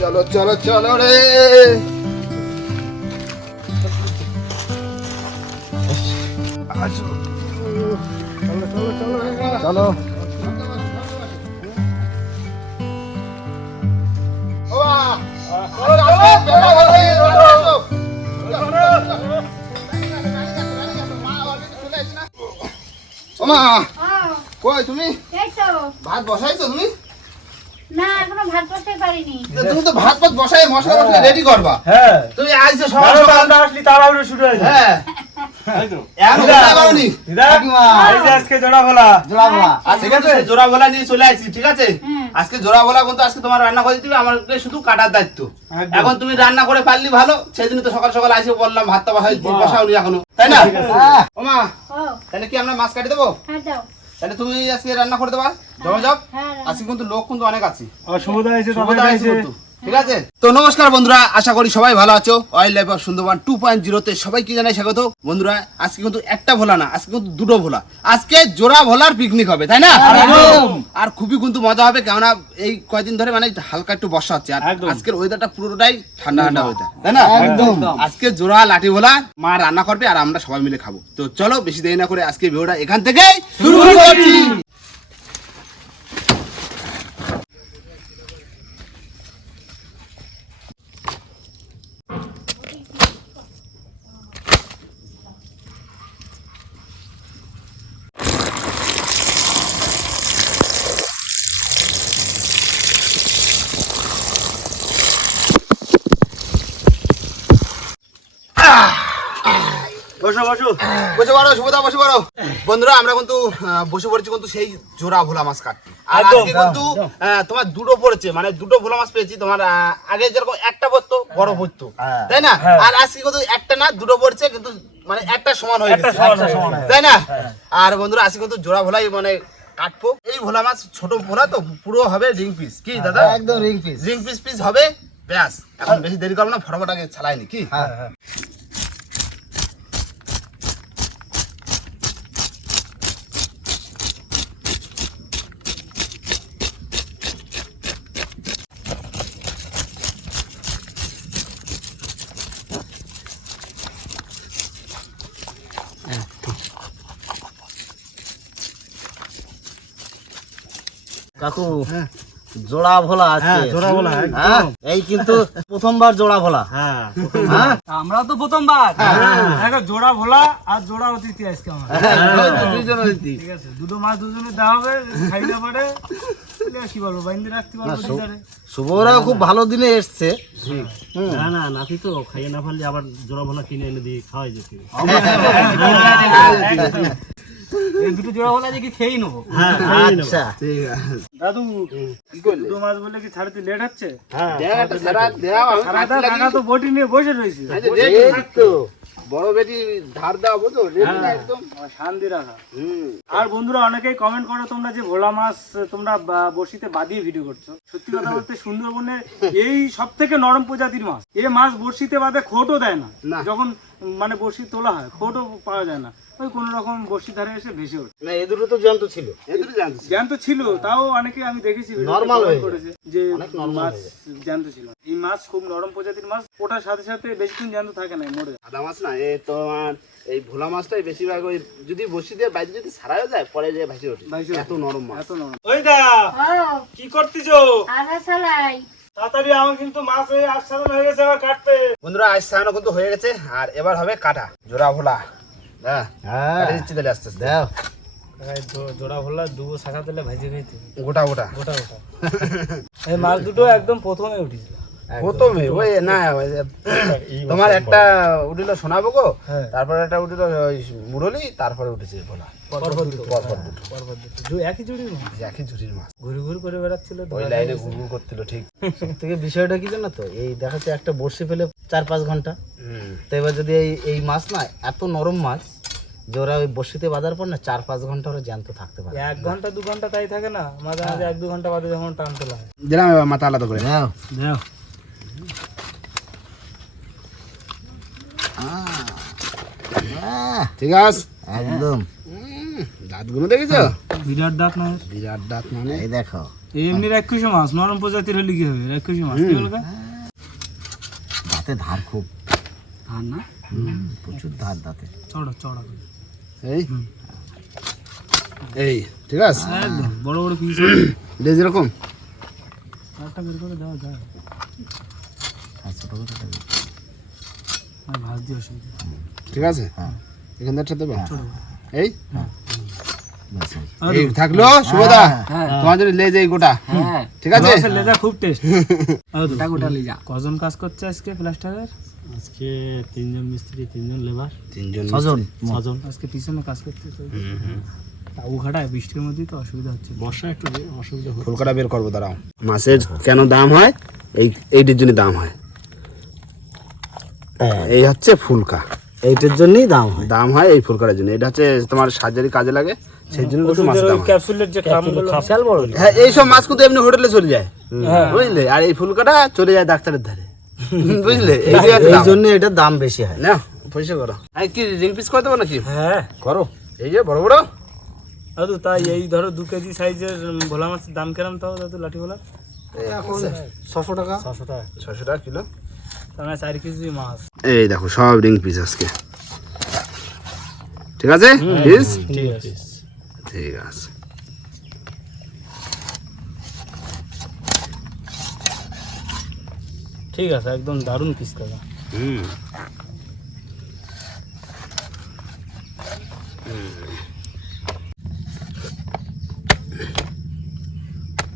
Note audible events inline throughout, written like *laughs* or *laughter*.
চলো চলো চলো রে। আসো। চলো চলো। ওমা! কই তুমি? ভাত বসাইছো তুমি? না এখনও ভাত বসাতে পারিনি। তুমি তো ভাত ভাত বসাই মশলা মশলা রেডি করবা। হ্যাঁ। তুমি সকাল সকাল আসলি তাড়াহুড়ো শুরু হয়ে যায় হ্যাঁ। শুধু কাটার দায়িত্ব। এখন তুমি রান্না করে পারলি ভালো সেদিন তো সকাল সকাল আসে বললাম ভাতটা বসাই বসাওনি এখনও। তাই না? ওমা তাহলে কি আমরা মাছ কাটি দেবো? হ্যাঁ দাও। তাহলে তুমি আজকে রান্না করে দেবা? জমা যাও হ্যাঁ আজকে কিন্তু লোক কিন্তু অনেক আছে। আর সমুদায় শুভদা আছে কিন্তু। ঠিক আছে? তো নমস্কার বন্ধুরা আশা করি সবাই ভালো আছো। Oil life of Sundarban two point জিরোতে সবাইকে জানাই স্বাগত। বন্ধুরা আজকে কিন্তু একটা ভোলা না আজকে কিন্তু দুটো ভোলা। আজকে জোড়া ভোলার পিকনিক হবে তাই না? খুবই কিন্তু মজা হবে কেননা এই কয়দিন ধরে মানে হালকা একটু বর্ষা হচ্ছে। আর আজকের ওয়েদারটা পুরোটাই ঠান্ডা ঠান্ডা ওয়েদার তাই না? একদম। আজকে জোড়া লাঠি ভোলা মা রান্না করবে আর আমরা সবাই মিলে খাব। তো চলো বেশি দেরি না করে আজকে ভিডিওটা এখান থেকে শুরু করছি। বসো বসো। বসে পড়ো শুভদা বসে পড়ো। বন্ধুরা আমরা কিন্তু বসে পড়েছি কিন্তু সেই জোড়া ভোলা মাছ কাটতে। আর আজকে কিন্তু তোমার দুটো পড়েছে মানে দুটো ভোলা মাছ পেয়েছি। তোমার আগে যেরকম একটা পড়তো বড় পড়তো। হ্যাঁ। তাই না? হ্যাঁ। আর আজকে কিন্তু একটা না দুটো পড়ছে কিন্তু মানে একটা সমান হয়ে গেছে। তাই না? আর বন্ধুরা আজকে কিন্তু জোড়া ভোলাই মানে কাটবো। এই ভোলা মাছ ছোট ভোলা তো পুরো হবে রিং পিস কি দাদা? একদম ring piece ring piece piece হবে ব্যাস। এখন বেশি দেরি করব না ফটাফট আগে ছাড়াইনি কি? হ্যাঁ। কাকু জোড়া ভোলা আছে হ্যাঁ, জোড়া ভোলা, হ্যাঁ, এই কিন্তু প্রথমবার জোড়া ভোলা। হ্যাঁ হ্যাঁ? আমরাও তো প্রথমবার। হ্যাঁ। জোড়া ভোলা আর জোড়া অতিথি আজকে আমার। ঠিক আছে দুটো মাছ দুজনে দেওয়া হবে খাই না পারে কি বলব বাইন্দে রাখতে পারব না, সু- দিদারে। শুভরা খুব ভালো দিনে এসছে। না না নাতি তো খাইয়ে না পারলে আবার জোড়া ভোলা কিনে এনে দিয়ে খাওয়াই যেতে। এই দুটো জোড়া ভোলা দেখি খেয়েই নেব। হ্যাঁ খাইয়ে নেব। আচ্ছা। দাদু দুটো মাছ বলে কি ছাড়তে লেট হচ্ছে? হ্যাঁ দেখ একটা ছাড়া, দেও, আমি সারাটা কাটতে তো বটি নিয়ে বসে রয়েছে। এই যে ready তো। বড় বেটি ধার দেওয়া বুঝো একদম? শান্তি রাখা। আর বন্ধুরা অনেকেই কমেন্ট করো তোমরা যে ভোলা মাছ তোমরা বা- বড়শিতে বাদিয়ে ভিডিও করছ। সত্যি কথা বলতে সুন্দরবনে এই সব থেকে নরম প্রজাতির মাছ। এই মাছ বড়শিতে বাদে খোটও দেয় না। না। যখন মানে বড়শি তোলা হয় খোটও পাওয়া যায় না। ওই কোন রকম ধারে এসে ভেসে ওঠে। না এ দুটো তো জন্তু ছিল। এদুরু জ্যান্ত ছিল। তাও অনেকে আমি দেখেছি ভিডিওতে হয়ে করেছে যে মাছ জ্যান্ত ছিল। এই মাছ খুব নরম প্রজাতির মাছ ওটার সাথে সাথে বেশিক্ষণ জ্যান্ত থাকে না মরে সাদা মাছ না এই তোমার এই ভোলা মাছটাই বেশিরভাগ ওই যদি বসি দিয়ে বাইরে যদি ছাড়াও যায় পরে যে ভাসে ওঠে। এত নরম মাছ। এত নরম। ওই দা কি করতেছো? আধা সালাই। তাড়াতাড়ি আমার কিন্তু মাছ আচ্ছাদন হয়ে গেছে আবার কাটতে। বন্ধুরা আজ সাহানো কিন্তু হয়ে গেছে আর এবার হবে কাটা জোড়া ভোলা। হ্যাঁ। হ্যাঁ দিচ্ছি তাহলে আস্তে আস্তে। দাও। জোড়া ভোলা দুবো শাখা তেলে ভাজি খাইতে গোটা গোটা। গোটা গোটা। *laughs* এই মাছ দুটো একদম প্রথমে উঠেছিল। প্রথমে? ওই না *coughs* তোমার একটা উঠিল শোনাবো গো হ্যাঁ। তারপরে একটা উঠিল মুরলি তারপরে উঠেছে পরপর দুটো। পরপর দু- একই মাছ? একই ঝুড়ির মাছ। ঘুরি ঘুরি করে বেড়াচ্ছিল ওই লাইনে ঘুরঘুর করছিল ঠিক। *laughs* থেকে বিষয়টা কি জানো তো? এই দেখা যাচ্ছে একটা বড়শি ফেলে চার পাঁচ ঘণ্টা। হুম। তো এবার যদি এই এই মাছ না এত নরম মাছ যে ওরা ওই বড়শিতে বাঁধার পর না চার পাঁচ ঘণ্টা ওরা জ্যান্ত থাকতে পারে। এক ঘণ্টা দু ঘণ্টা তাই থাকে না? মাঝে মাঝে এক দু ঘণ্টা বাদে যখন টান তোলা হয়। দিলাম এবার মাথা আলাদা করে। দাও। দাও। ঠিক আছে। একদম। দাঁতগুলো দেখেছ? বিরাট দাঁত না বিরাট দাঁত মানে? এই দেখো। এমনি রাক্ষসী মাছ নরম প্রজাতির হলে কি হবে? রাক্ষসী মাছ কি বলবে দাঁতে ধার খুব। ধান না? প্রচুর ধার দাঁতে। চড়া চড়া এই? এই ঠিক আছে? বড় বড় পিস *clears throat* একটা বের করে দেওয়া যায়। আর ছোট ভাজ দিয়ে অসুবিধা ঠিক আছে? হ্যাঁ। এখান থেকে দেবো? এই? এই। থাকল শুভদা হ্যাঁ। তোমার জন্য লেজ এই গোটা। ঠিক আছে? লেজা খুব টেস্ট *laughs* গোটা গোটা লেজা। কজন কাজ করছে আজকে প্লাস্টারের আজকে তিনজন মিস্ত্রি তিনজন লেবার তিনজন ছজন ছজন। আজকে পিছনে কাজ করতে তাবু বৃষ্টির মধ্যেই তো অসুবিধা হচ্ছে। বর্ষা একটু অসুবিধা ফুলকাটা বের করব দাঁড়াও। মাছের কেন দাম হয়? এই এইটির জন্য দাম হয়। এই হচ্ছে ফুলকা। এইটার জন্যই দাম হয়। দাম হয় এই ফুলকাটার জন্য। এটা হচ্ছে তোমার সার্জারি কাজে লাগে সেই জন্য একটু মাছের দাম ক্যাপসুলের যে খামগুলো বিশাল বড়। হ্যাঁ এইসব মাছ কিন্তু এমনি হোটেলে চলে যায়। বুঝলে? আর এই ফুলকাটা চলে যায় ডাক্তারের ধারে। *laughs* বুঝলে? এই জন্য এটার দাম বেশি হয়। না পয়সা করো। এই কি রিং পিস করে দেবো নাকি? হ্যাঁ করো। এই যে বড় বড়। দাদু তাই এই ধরো দু কেজি সাইজের ভোলা মাছের দাম কেরাম তাও দাদু লাঠি ভোলা? এই এখন ছশো টাকা। ছশো টাকা। ছশো টাকা কিলো। মানে চার কেজি মাছ। এই দেখো সব রিং পিস আজকে। ঠিক আছে? পিস ঠিক আছে ঠিক আছে। ঠিক আছে একদম দারুণ পিস হুম।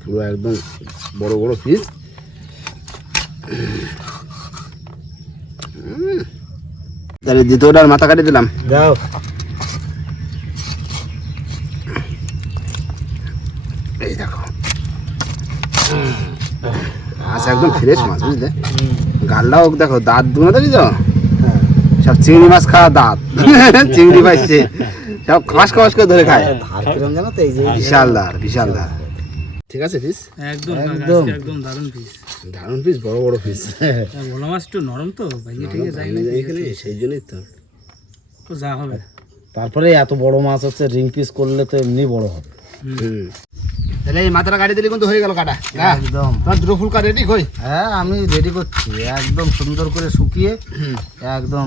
পুরো একদম বড় বড় পিস তাহলে দ্বিতীয়টার মাথা কাটি দিলাম। দাও। মাছ একদম ফ্রেশ মাছ বুঝলে? গালটাও দেখো দাঁত দুনো দেখি তো? সব চিংড়ি মাছ খাওয়া দাঁত। চিংড়ি পাইছে সব খাস খাস করে ধরে খায়। ধার কিরম জানো তো এই যে? বিশাল ধার বিশাল ধার। ঠিক আছে পিস একদম একদম। একদম। দারুণ পিস দারুণ পিস বড় বড় পিস ভোলা মাছ একটু নরম তো ভেঙে ঠেঙে যায় না এখানে সেই জন্যই তো। তো যা হবে। তারপরে এত বড় মাছ হচ্ছে রিং পিস করলে তো এমনি বড় হবে। হুম। তাহলে এই মাথাটা গাড়ি দিলে কিন্তু হয়ে গেল কাটা। একদম। তোমার দুটো ফুলকা রেডি কই? হ্যাঁ আমি রেডি করছি। একদম সুন্দর করে শুকিয়ে একদম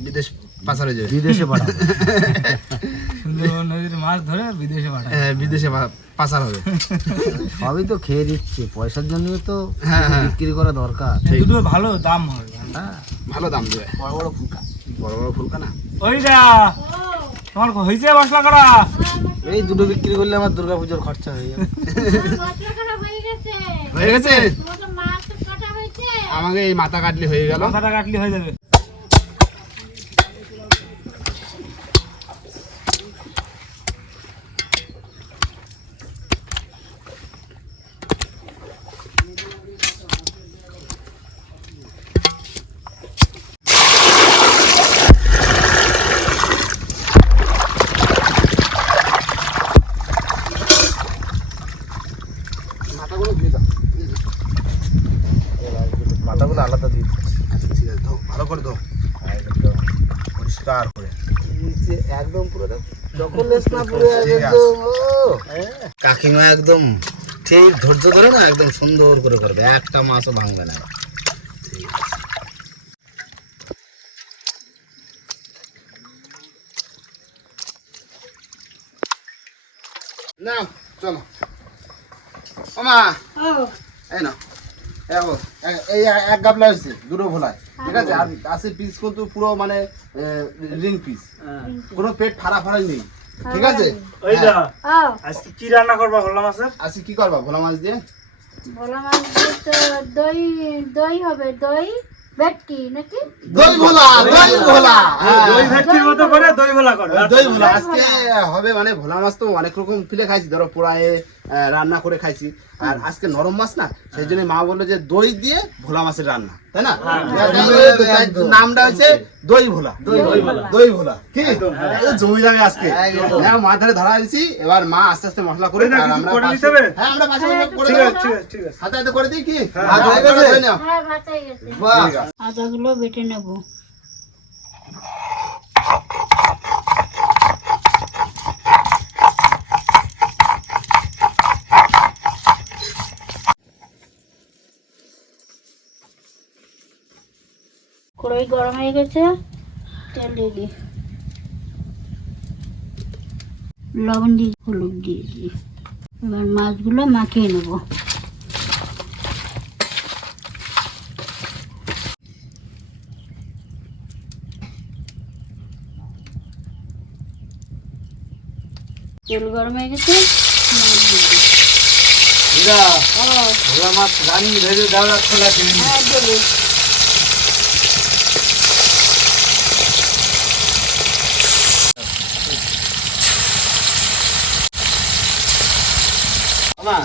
বিদেশ পাচার হয়ে যাবে। বিদেশে পাঠাবো। *laughs* সুন্দরবন নদীর মাছ ধরে বিদেশে পাঠায় হ্যাঁ, বিদেশে পাচার হবে। *laughs* সবই তো খেয়ে দিচ্ছে। পয়সার জন্য তো হ্যাঁ হ্যাঁ। বিক্রি করা দরকার। দুটো ভালো দাম হবে। হ্যাঁ। ভালো দাম দেবে। বড় বড় ফুলকা। বড় বড় ফুলকা না? ওই যা। তোমার হয়েছে মশলা করা? এই দুটো বিক্রি করলে আমার দুর্গাপুজোর খরচা হয়ে যাবে। হয়ে গেছে। হয়ে আমাকে এই মাথা কাটলে হয়ে গেল। মাথাটা কাটলি হয়ে যাবে মাথাগুলো দিয়ে দাও মাথাগুলো আলাদা দিয়ে দিচ্ছি। আচ্ছা ঠিক আছে দাও ভালো করে দাও পরিষ্কার করে। নিচে একদম পুরো দেখো, যখন লেস না পুরো ঠিক একদম ও। কাকিমা একদম ঠিক ধৈর্য ধরে না একদম সুন্দর করে করবে। একটা মাছও ভাঙবে না। না চলো। ওমা এই না এই এক গাবলা হয়েছে দুটো ভোলায়। ঠিক আছে? আর আছে পিস কিন্তু পুরো মানে রিং পিস কোনো পেট ফাড়া ফাড়াই নেই। ঠিক আছে? ওই যা। আজকে কি রান্না করবা ভোলা মাছের? আজকে কি করবা ভোলা মাছ দিয়ে? ভোলা মাছ দিয়ে তো দই দই হবে দই ভেটকি নাকি? দই ভোলা দই ভোলা। দই ভেটকির মতো করে দই ভোলা করবে দই ভোলা। আজকে হবে মানে ভোলা মাছ তো অনেক রকম ফিলে খাইছি। ধরো পোড়ায়ে রান্না করে খাইছি। আর আজকে নরম মাছ না সেই জন্য মা বলল যে দই দিয়ে ভোলা মাছের রান্না তাই না? তাই নামটা হচ্ছে দই ভোলা। দই ভোলা। কি? জমি যাবে আজকে। হ্যাঁ মা ধারে ধরা দিছি এবার মা আস্তে আস্তে মশলা করে ওই না, আমরা করে পাশে- হবে? হ্যাঁ আমরা পাশে হ্যাঁ, করে হাতে হাতে করে দিই কি? হ্যাঁ, হাতে হাতে করে ধরে নাও। হ্যাঁ ভাত হয়ে গেছে ঠিক আছে। আদাগুলো বেটে নেব কড়াই গরম হয়ে গেছে। তেল দিয়ে দিই। লবণ দিয়ে হলুদ দিয়ে দিই। এবার মাছগুলো মাখিয়ে নেব। তেল গরম হয়ে গেছে মাছ দিয়ে দিই। মাছ রানি ভেজে দেওয়া খোলা হ্যাঁ দেবো মা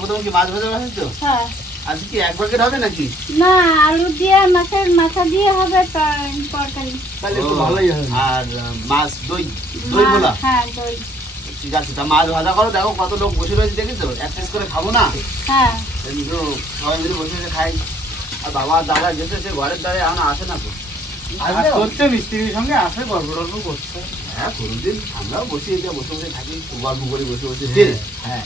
সবার কি মাছ ভাজা তো হ্যাঁ। আজকে কি এক প্যাকেট হবে নাকি? না আলু দিয়ে মাছের মাথা দিয়ে হবে তা- তরকারি। তাহলে একটু ভালোই হবে। আর মাছ দই? দই মা- ভোলা হ্যাঁ দই। ঠিক আছে তা মাছ ভাজা করো দেখো কত লোক বসে রয়েছে দেখেছ? এক পিস করে খাব না? হ্যাঁ। কিন্তু সবাই মিলে বসে বসে খাই। আর বাবা দাদা গেছে সে ঘরের দ্বারে এখন আসে না তো। আজ করছে মিস্ত্রির সঙ্গে আসে গল্প টল্প করছে। হ্যাঁ করুন দিন আমরাও বসে এটা বসে বসে থাকি গল্প করে বসে বসে হ্যাঁ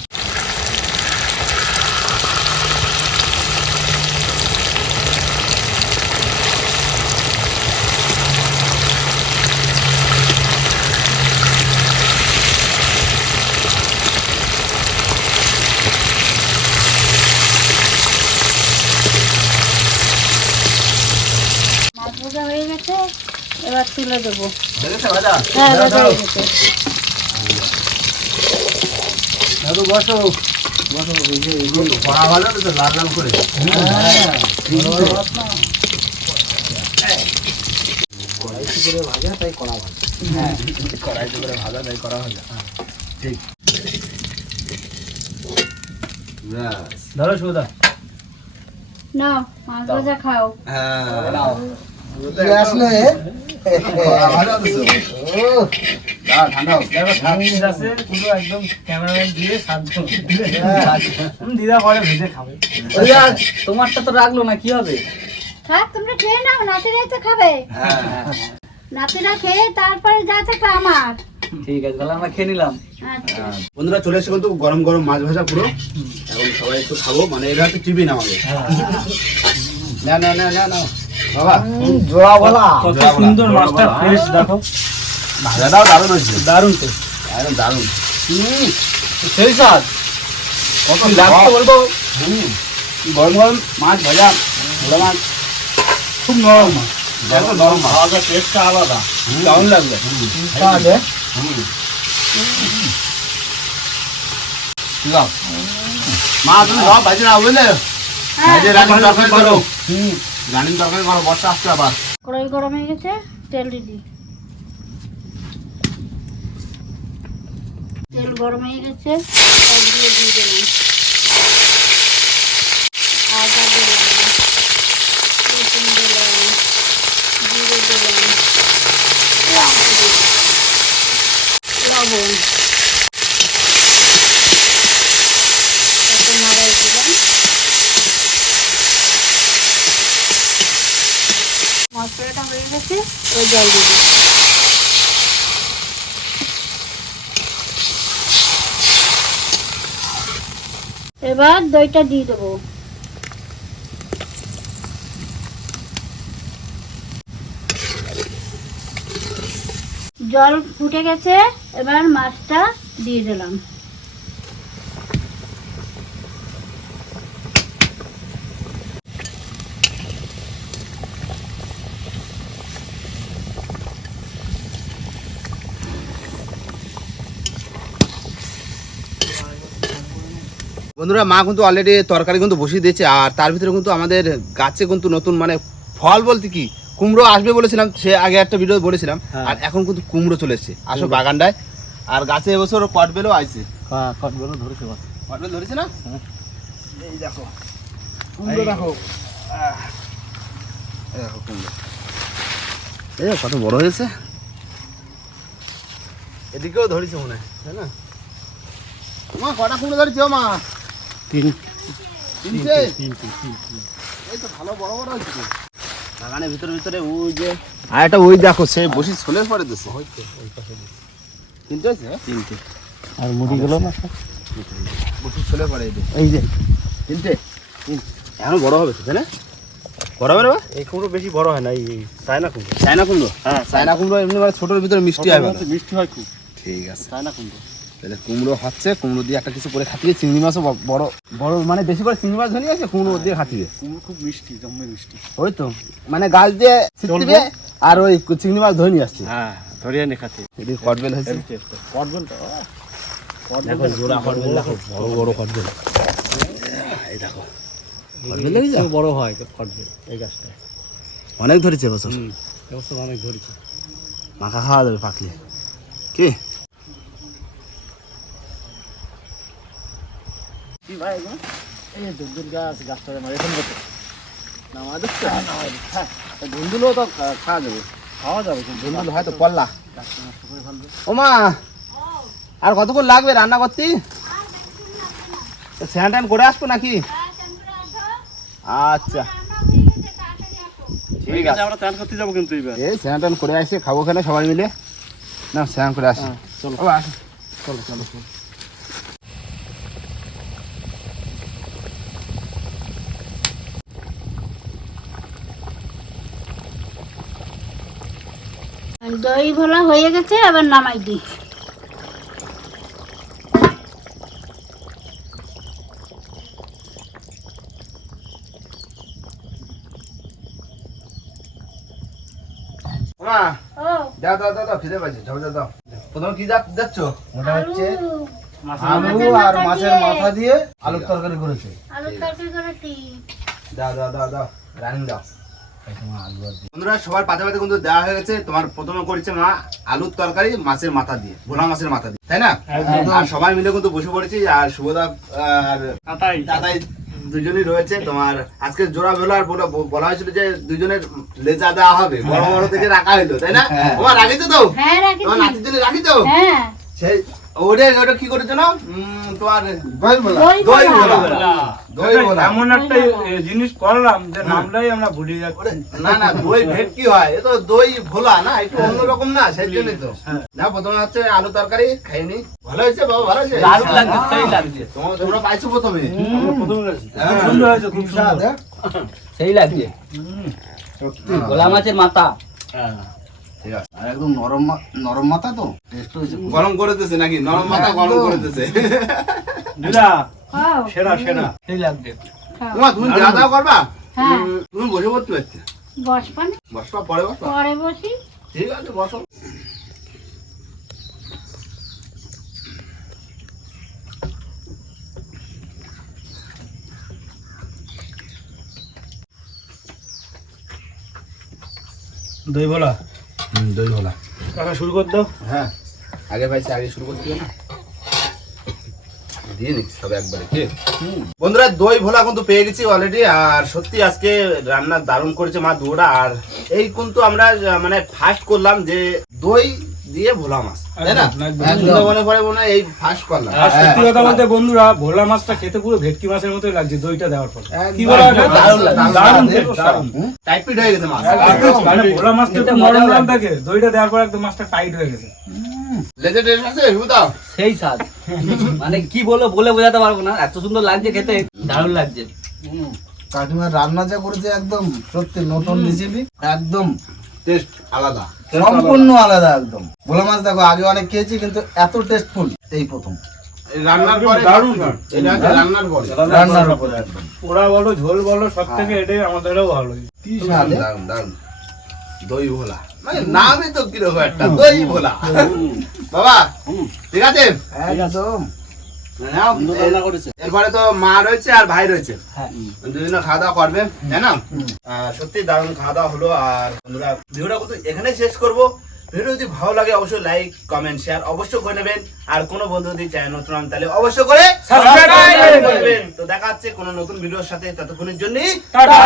মাছ ভাজা হয়ে গেছে এবার তুলে দেবো। হ্যাঁ ভাজা? হয়ে গেছে। দাদু বসো। বসো কড়া ভালো তো লাল লাল করে ভাজা তাই হ্যাঁ কড়াইতে করে। ভাজা তাই কড়া ভাজা ঠিক ধরো সুদা না মাছ ভাজা খাও। হ্যাঁ। আসলে দিদা পরে ভেজে খাবে তোমারটা তো রাখল না কি হবে? থাক তোমরা খেয়ে নাও নাতিরাই তো খাবে। হ্যাঁ নাতিরা খেয়ে তারপরে যা থাকবে আমার। ঠিক আছে তাহলে আমরা খেয়ে নিলাম। আচ্ছা। বন্ধুরা চলে এসে কিন্তু গরম গরম মাছ ভাজা পুরো। এখন সবাই একটু খাব মানে এরা তো টিভি না আমাদের না না না না না। বাবা জোড়া বলা কত সুন্দর মাছটা ফ্রেশ দেখো ভাজাটাও দারুণ হয়েছে দারুণ তো একদম দারুণ সেই স্বাদ কত লাগতো বলব হুম। গরম গরম মাছ ভাজা ভোলা মাছ খুব নরম মাছ একদম নরম মাছ খাওয়া টেস্টটা আলাদা দারুণ লাগবে তাহলে যাও। মা তুমি সব ভাজি না বুঝলে হ্যাঁ ভাজি রান্নার তরকারি করো রান্নার তরকারি করো, বর্ষা আসছে আবার। কড়াই গরম হয়ে গেছে, তেল দিদি তেল গরম হয়ে গেছে সবগুলো দিয়ে দিলাম আদা দিলাম রসুন দিলাম জিরে দিলাম পেঁয়াজ দিলাম লবণ একটু নাড়াই দিলাম মশলাটা হয়ে গেছে ওই এবার দইটা দিয়ে দেবো। জল ফুটে গেছে এবার মাছটা দিয়ে দিলাম। বন্ধুরা মা কিন্তু অলরেডি তরকারি কিন্তু বসিয়ে দিয়েছে আর তার ভিতরে কিন্তু আমাদের গাছে কিন্তু নতুন মানে ফল বলতে কি কুমড়ো আসবে বলেছিলাম সে আগে একটা ভিডিও বলেছিলাম আর এখন কিন্তু কুমড়ো চলে এসছে। আসো বাগানটায়। আর গাছে এবছর কটবেলও আইছে। কটগুলো ধরেছে কটবেল ধরেছে না? এই দেখো। কুমড়ো দেখো। দেখো কুমড়ো। এই কত বড় হয়েছে। এদিকেও ধরেছে মনে হয় তাই না? মা কটা কুমড়ো ধরেছে মা? তিন। তিনটে? এই তো ভালো বড় বড় হচ্ছে বাগানের ভিতরে ভিতরে ওই যে আর একটা ওই দেখো সে বসি ছলে পড়ে দিচ্ছে তিনটে হয়েছে? তিনটে। আর মুড়িগুলো না? বসি ছলে পড়ে এই যে এই যে। তিনটে? তিন। এখনও বড় হবে তো না? বড় হবে না এই কুমড়ো বেশি বড় হয় না এই এই চায়না কুমড়ো। চায়না কুমড়ো? হ্যাঁ চায়না কুমড়ো এমনি মানে ছোটোর ভিতরে মিষ্টি হয় মিষ্টি হয় খুব। ঠিক আছে। চায়না কুমড়ো। তাহলে কুমড়ো হচ্ছে কুমড়ো দিয়ে একটা কিছু করে খাটিয়ে চিংড়ি মাছও বড় বড় মানে বেশি করে চিংড়ি মাছ ধরে আছে কুমড়ো দিয়ে খাটিয়ে কুমড়ো খুব মিষ্টি জম্মে মিষ্টি। ওই তো মানে গাছ দিয়ে ছিটবে আর ওই চিংড়ি মাছ ধরে নিয়ে আসছে। হ্যাঁ ধরিয়ে নে খাতে এটি কটবেল হয়েছে। কটবেল তো দেখো জোড়া কটবেল দেখো বড় বড় কটবেল। এই দেখো কটবেল দেখেছ? বড় হয় কটবেল এই গাছটা। অনেক ধরেছে বছর এবছর অনেক ধরেছে। মাখা খাওয়া যাবে পাকলে। কি? ভাই এগুলো এই দুর্দুর গাছ গাছটা আমার এখন কত নামা দিচ্ছে হ্যাঁ ধুন্দুলো তো খাওয়া যাবে খাওয়া যাবে ধুন্দুল হয়তো পল্লা গাছটা নষ্ট করে ফেলবে ও মা আর কতক্ষণ লাগবে রান্না করতে স্যান করে আসব নাকি আচ্ছা ঠিক আছে আমরা চান করতে যাব কিন্তু এইবার এই করে আসে। খাব খানে সবাই মিলে না স্যান করে আসি হ্যাঁ, চলো। আসো। চলো চলো চলো। দই ভোলা হয়ে গেছে আবার নামাই দিই। মা ও। দাও দাও দাও দাও খিদে পাইছে যাও দাও দাও। প্রথমে কি যাচ্ছ ওটা হচ্ছে আলু আর মাছের মাথা দিয়ে আলুর তরকারি করেছে। আলুর তরকারি করেছি। দাও দাও দাও দাও রানিং দাও। বন্ধুরা সবার পাতে পাতে কিন্তু দেওয়া হয়ে গেছে। তোমার প্রথমে করেছে মা আলুর তরকারি মাছের মাথা দিয়ে ভোলা মাছের মাথা দিয়ে তাই না? আর সবাই মিলে কিন্তু বসে পড়েছি আর শুভদা আর দাদাই দুজনই রয়েছে। তোমার আজকে জোড়া বেলা আর বলা বলা হয়েছিল যে দুজনের লেজা দেওয়া হবে বড় বড় থেকে রাখা হইল তাই না? তোমার রাখিছো তো? হ্যাঁ তোমার নাতির জন্য রাখিছো? হ্যাঁ। সেই ওটা ওটা কি করেছ না? তোমার দই দই এমন একটা জিনিস করলাম যে নামটাই আমরা ভুলে যাচ্ছি। না না দই ভেটকি হয়? এ তো দই ভোলা না একটু অন্যরকম না সেই জন্যই তো। না প্রথমে হচ্ছে আলু তরকারি খাইনি ভালো হয়েছে বাবা ভালো হয়েছে? দারুণ লাগছে সেই লাগছে। তোমরা তোমরা পাইছো প্রথমে? প্রথমে হ্যাঁ। সুন্দর হয়েছে খুব সুন্দর। সেই লাগছে। গোলা মাছের মাথা। হ্যাঁ। ঠিক আছে। আর একদম নরম নরম মাথা তো? টেস্ট হয়েছে গরম করে দিতেছে নাকি? নরম মাথা গরম করে দিতেছে। সেরা সেরা। তুমি করবা? হ্যাঁ। তুমি বসে পড়তে পারছি বসবান বসবা পরে বসবা। পরে বসি। ঠিক আছে বসো। দই বলা। হুম, দই ভোলা কাকা শুরু কর দাও। হ্যাঁ আগে ভাই আগে শুরু করতে না? দিয়ে নিচ্ছি সব একবারে কি? বন্ধুরা দই ভোলা কিন্তু পেয়ে গেছি অলরেডি আর সত্যি আজকে রান্না দারুণ করেছে মা দুটা আর এই কিন্তু আমরা মানে ফার্স্ট করলাম যে দই দিয়ে ভোলা মাছ তাই না? একদম, একদম। মনে পড়ে মনে হয় এই ফার্স্ট করলাম। আর সত্যি কথা বলতে বন্ধুরা ভোলা মাছটা খেতে পুরো ভেটকি মাছের মতোই লাগছে দইটা দেওয়ার পর। কি বলা দারুণ দারুণ টাইপিড হয়ে গেছে মাছ। মানে ভোলা মাছটা একটু নরম নরম থাকে দইটা দেওয়ার পর একদম মাছটা টাইট হয়ে গেছে। লেজে আছে বুঝাও সেই স্বাদ। মানে কি বলব বলে বোঝাতে পারব না। এত সুন্দর লাগছে খেতে। দারুণ লাগছে। কাকিমার রান্না যা করেছে একদম সত্যি নতুন রেসিপি একদম টেস্ট আলাদা। সম্পূর্ণ আলাদা একদম। ভোলা মাছ দেখো আগে অনেক খেয়েছি কিন্তু এত টেস্টফুল এই প্রথম। রান্নার পরে দারুণ। এটা রান্নার পরে। রান্নার উপরে একদম। ওরা বলো ঝোল বলো সব থেকে এটাই আমাদেরও ভালো। কি দারুণ দারুণ। দই ভোলা। মানে নামই তো কীরকম একটা। দই ভোলা। বাবা ঠিক আছে? একদম নাও, সুন্দর রান্না করেছে এরপরে তো মা রয়েছে আর ভাই রয়েছে। হ্যাঁ। দুজনে খাওয়া দাওয়া করবে তাই না? সত্যি দারুণ খাওয়া দাওয়া হলো আর বন্ধুরা ভিডিওটা কিন্তু এখানেই শেষ করব। ভিডিও যদি ভালো লাগে অবশ্যই লাইক কমেন্ট শেয়ার অবশ্যই করে নেবেন। আর কোনো বন্ধু যদি চ্যানেল নতুন হন তাহলে অবশ্যই করে Subscribe করে subscribe নেবেন। করে নেবেন। তো দেখা হচ্ছে কোনো নতুন ভিডিওর সাথে ততক্ষণের জন্য টাটা!